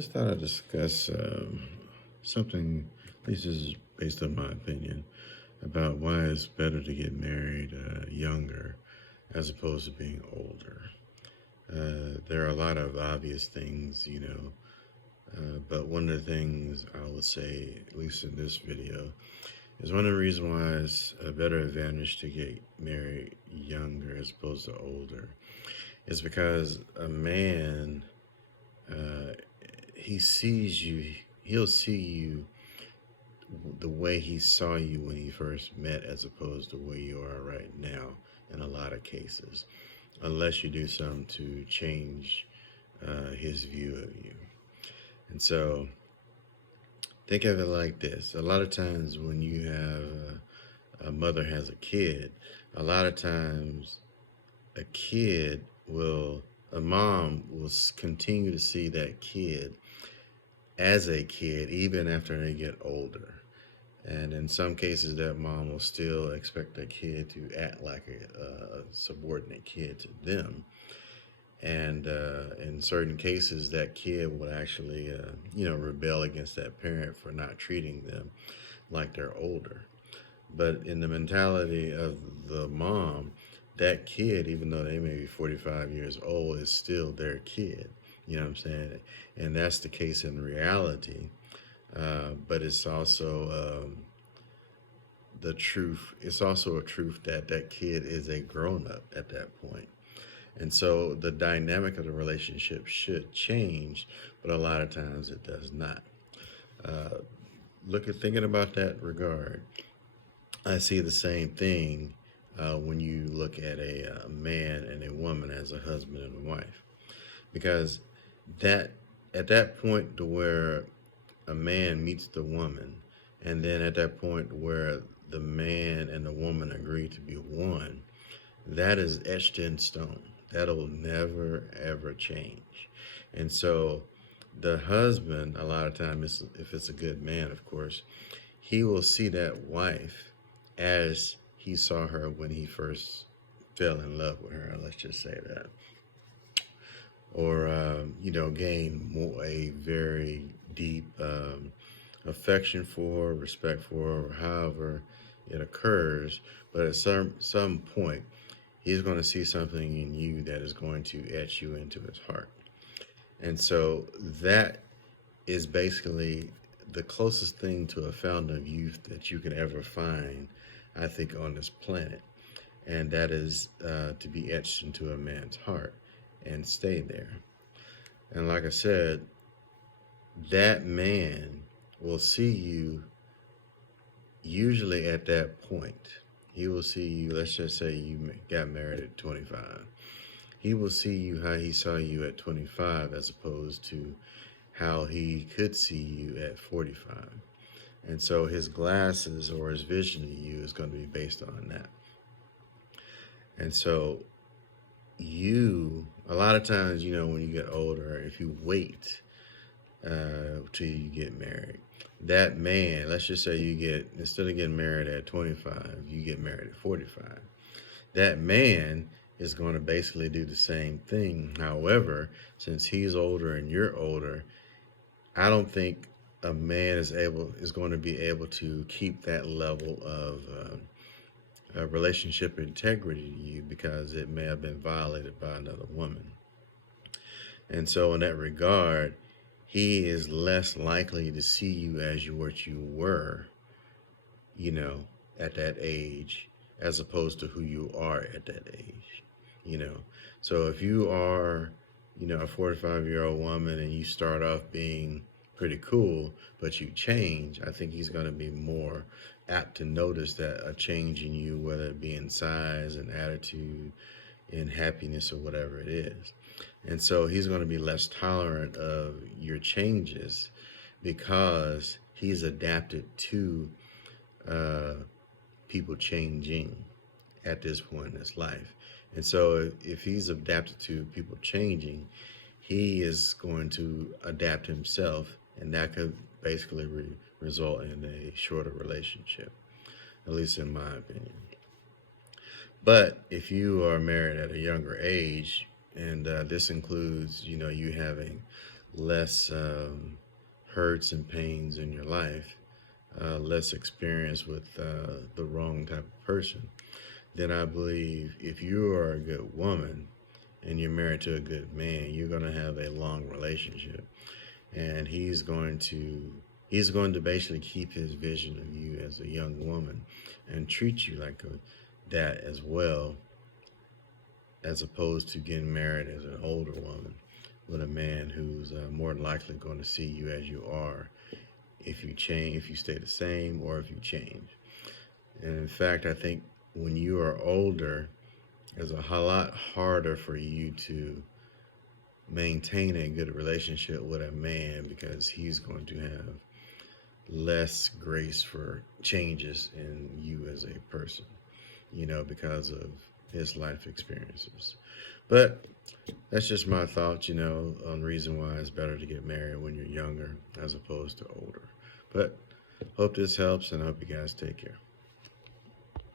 Just thought I'd discuss something, at least this is based on my opinion, about why it's better to get married younger as opposed to being older. There are a lot of obvious things, but one of the things I would say, at least in this video, is one of the reasons why it's a better advantage to get married younger as opposed to older is because a man uh, he sees you, he'll see you the way he saw you when he first met as opposed to where you are right now in a lot of cases, unless you do something to change his view of you. And so think of it like this. A lot of times when you have a mother has a kid, a lot of times a kid will, a mom will continue to see that kid as a kid, even after they get older. And in some cases, that mom will still expect the kid to act like a subordinate kid to them. And in certain cases, that kid will actually, rebel against that parent for not treating them like they're older. But in the mentality of the mom, that kid, even though they may be 45 years old, is still their kid. You know what I'm saying? And that's the case in reality. But it's also the truth. It's also a truth that that kid is a grown up at that point. And so the dynamic of the relationship should change, but a lot of times it does not. Uh, thinking about that regard, I see the same thing when you look at a man and a woman as a husband and a wife, because that at that point to where a man meets the woman, and then at that point where the man and the woman agree to be one, that is etched in stone. That'll never ever change. And so the husband, a lot of times, if it's a good man, of course, he will see that wife as he saw her when he first fell in love with her. Let's just say that, or gain more a very deep affection for, respect for, however it occurs. But at some point, he's going to see something in you that is going to etch you into his heart. And so that is basically the closest thing to a fountain of youth that you can ever find, I think, on this planet. And that is to be etched into a man's heart and stay there. And like I said, that man will see you usually at that point. He will see you, let's just say you got married at 25. He will see you how he saw you at 25 as opposed to how he could see you at 45. And so his glasses or his vision of you is going to be based on that. And so a lot of times, when you get older, if you wait till you get married, that man, let's just say instead of getting married at 25, you get married at 45. That man is going to basically do the same thing. However, since he's older and you're older, I don't think a man is going to be able to keep that level of relationship integrity to you because it may have been violated by another woman. And so, in that regard, he is less likely to see you as what you were, at that age, as opposed to who you are at that age, you know. So if you are, a 45-year-old woman and you start off being pretty cool, but you change, I think he's going to be more apt to notice that a change in you, whether it be in size and attitude, in happiness or whatever it is. And so he's going to be less tolerant of your changes because he's adapted to uh, people changing at this point in his life. And so if he's adapted to people changing, he is going to adapt himself, and that could basically result in a shorter relationship, at least in my opinion. But if you are married at a younger age, and this includes, you having less hurts and pains in your life, less experience with the wrong type of person, then I believe if you are a good woman and you're married to a good man, you're going to have a long relationship, and he's going to basically keep his vision of you as a young woman and treat you like that as well, as opposed to getting married as an older woman with a man who's more than likely going to see you as you are, if you change, if you stay the same, or if you change. And in fact, I think when you are older, it's a lot harder for you to maintain a good relationship with a man, because he's going to have less grace for changes in you as a person, because of his life experiences. But that's just my thoughts, on the reason why it's better to get married when you're younger as opposed to older. But hope this helps, and I hope you guys take care.